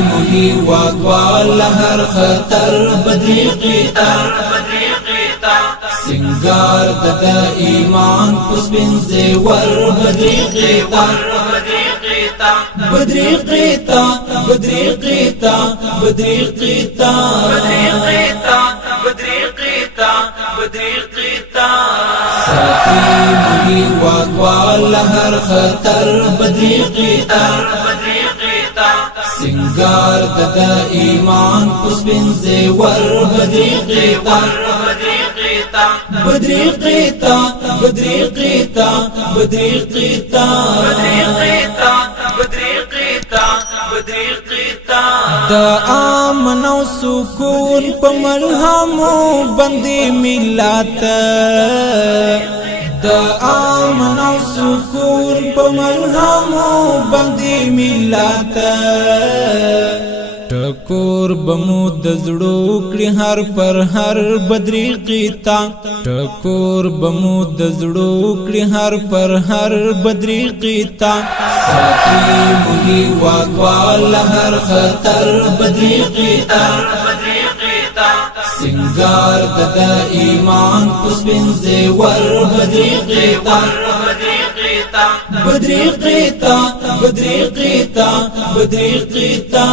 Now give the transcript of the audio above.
مهي واقوال هر خطر بدريقيتا سنگار ددا ایمان پسپن زیور بدريقيتا بدريقيتا بدريقيتا بدريقيتا ساتي مهي واقوال هر خطر بدريقيتا سنگار ددا ایمان پسپن زیور بدريقيتا بدريقيتا بدريقيتا بدريقيتا دا امن او سکون په ملهمو باندې ملت دا امن او سکون په ملهمو باندې ملت ټکور بمو د زړو کړي هر پر هر بدريقيتا ټکور بمو د زړو کړي هر پر هر بدريقيتا ساتي مهي واقوال هر خطر بدريقيتا سنگار ددا ایمان پسپن زیور بدريقيتا بدريقيتا بدريقيتا بدريقيتا